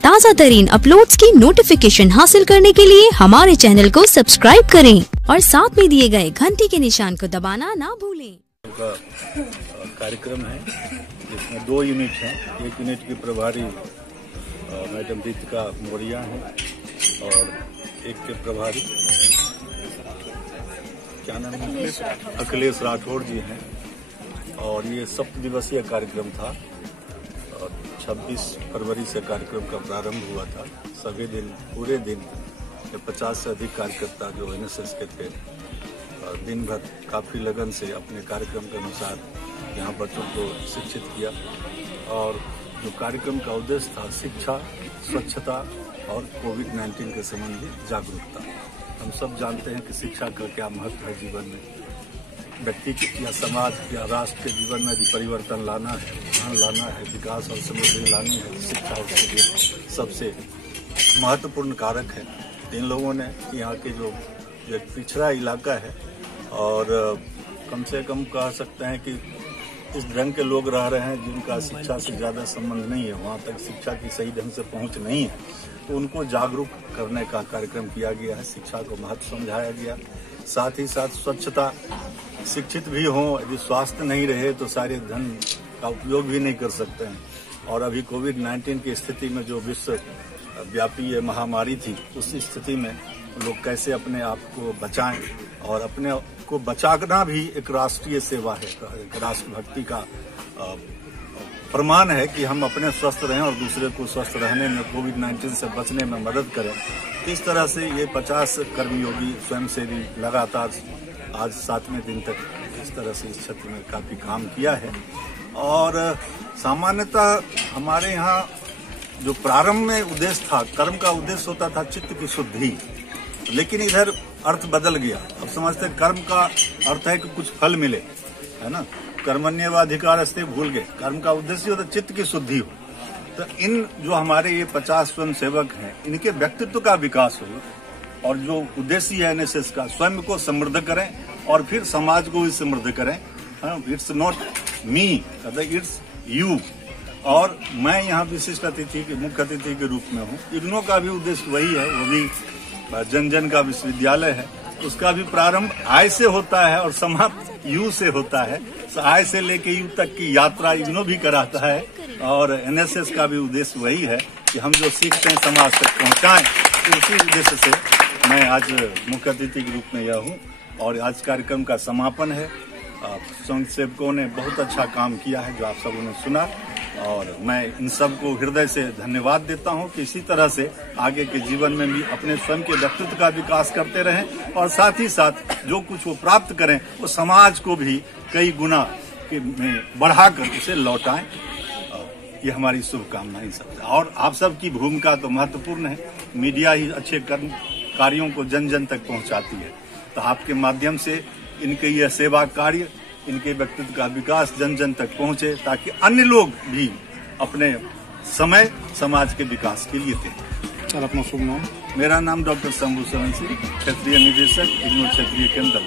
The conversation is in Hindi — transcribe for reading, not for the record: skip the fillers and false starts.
ताज़ा तरीन अपलोड्स की नोटिफिकेशन हासिल करने के लिए हमारे चैनल को सब्सक्राइब करें और साथ में दिए गए घंटी के निशान को दबाना ना भूलें। कार्यक्रम है जिसमें 2 यूनिट हैं। एक यूनिट की प्रभारी मैडम दीपिका मौर्या हैं और एक के प्रभारी क्या नाम है, अखिलेश राठौड़ जी हैं। और ये 7 दिवसीय कार्यक्रम था और 26 फरवरी से कार्यक्रम का प्रारंभ हुआ था। सभी दिन पूरे दिन 50 से अधिक कार्यकर्ता जो एनएसएस के थे दिन भर काफी लगन से अपने कार्यक्रम के अनुसार यहाँ बच्चों को शिक्षित किया। और जो कार्यक्रम का उद्देश्य था शिक्षा, स्वच्छता और कोविड-19 के संबंधी जागरूकता। हम सब जानते हैं कि शिक्षा का क्या महत्व है जीवन में। व्यक्ति या समाज या राष्ट्र के जीवन में यदि परिवर्तन लाना है, ध्यान लाना है, विकास और समृद्धि लानी है तो शिक्षा उसके लिए सबसे महत्वपूर्ण कारक है। इन लोगों ने यहाँ के जो एक पिछड़ा इलाका है और कम से कम कह सकते हैं कि इस ढंग के लोग रह रहे हैं जिनका शिक्षा से ज्यादा संबंध नहीं है, वहाँ तक शिक्षा की सही ढंग से पहुँच नहीं है, तो उनको जागरूक करने का कार्यक्रम किया गया है। शिक्षा को महत्व समझाया गया। साथ ही साथ स्वच्छता, शिक्षित भी हों, यदि स्वास्थ्य नहीं रहे तो सारे धन का उपयोग भी नहीं कर सकते हैं। और अभी कोविड-19 की स्थिति में जो विश्व व्यापी ये महामारी थी, उस स्थिति में लोग कैसे अपने आप को बचाएं और अपने को बचाना भी एक राष्ट्रीय सेवा है, एक राष्ट्रभक्ति का प्रमाण है कि हम अपने स्वस्थ रहें और दूसरे को स्वस्थ रहने में, कोविड-19 से बचने में मदद करें। इस तरह से ये 50 कर्मयोगी स्वयंसेवी लगातार आज 7वें दिन तक इस तरह से इस क्षेत्र में काफी काम किया है। और सामान्यतः हमारे यहाँ जो प्रारंभ में उद्देश्य था, कर्म का उद्देश्य होता था चित्त की शुद्धि, लेकिन इधर अर्थ बदल गया। अब समझते कर्म का अर्थ है कि कुछ फल मिले, है ना। कर्मण्येवाधिकारस्ते भूल गए। कर्म का उद्देश्य होता चित्त की शुद्धि हो। तो इन जो हमारे ये 50 स्वयं सेवक हैं, इनके व्यक्तित्व का विकास हो और जो उद्देश्य है एनएसएस का, स्वयं को समृद्ध करें और फिर समाज को भी समृद्ध करें। It's not me, it's you. और मैं यहाँ विशिष्ट अतिथि के मुख्य अतिथि के रूप में हूँ। इग्नो का भी उद्देश्य वही है, वो भी जन जन का विश्वविद्यालय है। उसका भी प्रारंभ आय से होता है और समाप्त यू से होता है। आय से लेके यू तक की यात्रा इग्नो भी कराता है। और एनएसएस का भी उद्देश्य वही है कि हम जो सीखते हैं समाज तक पहुँचाएं। तो उसी उद्देश्य से मैं आज मुख्य अतिथि के रूप में यह हूँ और आज कार्यक्रम का समापन है। स्वयंसेवकों ने बहुत अच्छा काम किया है जो आप सबों ने सुना और मैं इन सबको हृदय से धन्यवाद देता हूं कि इसी तरह से आगे के जीवन में भी अपने स्वयं के व्यक्तित्व का विकास करते रहें और साथ ही साथ जो कुछ वो प्राप्त करें वो समाज को भी कई गुना में बढ़ाकर उसे लौटाएं। ये हमारी शुभकामनाएं सब। और आप सब की भूमिका तो महत्वपूर्ण है। मीडिया ही अच्छे कार्यों को जन जन तक पहुंचाती है, तो आपके माध्यम से इनके यह सेवा कार्य, इनके व्यक्तित्व का विकास जन जन तक पहुंचे ताकि अन्य लोग भी अपने समय समाज के विकास के लिए दें। सर अपना शुभ नाम? मेरा नाम डॉक्टर शंभू सोरेन सिंह, क्षेत्रीय निदेशक, इग्नो क्षेत्रीय केंद्र।